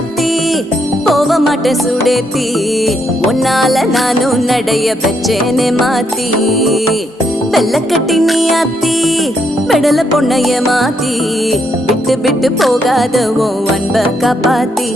அத்தி போக மாட்டேன் சுடேத்தி உன்னால நானும் நடைய பெச்சேனே மாத்தி வெள்ளக்கட்டி நீ அத்தி பெடல பொண்ணைய மாத்தி விட்டு விட்டு போகாத உன் அன்ப காப்பாத்தி